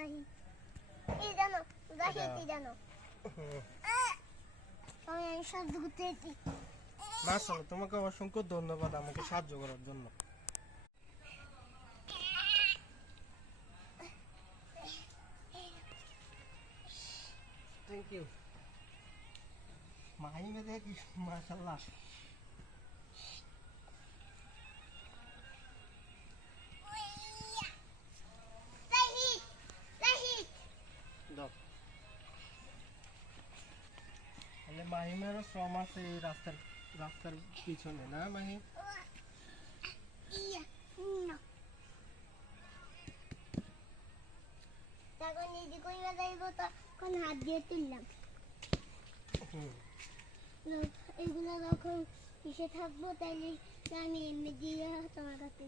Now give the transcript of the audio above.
জাহিদ এই জানো জাহিদ এই জানো আমি সাহায্য করতে এসেছি। মাশাআল্লাহ, তোমাকে অসংখ্য ধন্যবাদ আমাকে সাহায্য করার জন্য। Thank you. মাহিমে দেখি মাশাআল্লাহ। জাহিদ জাহিদ দাও। তাহলে মাহিমেরও শ্রম আছে এই রাস্তার পিছনে, না মাহিম? ইয়া না তখন এই যে কইবা যাইব তখন হাত দিয়ে তুললাম। এগুলো যখন ইসে থাকবো তাইলে আমি এমনি দিয়ে তোমার কাছে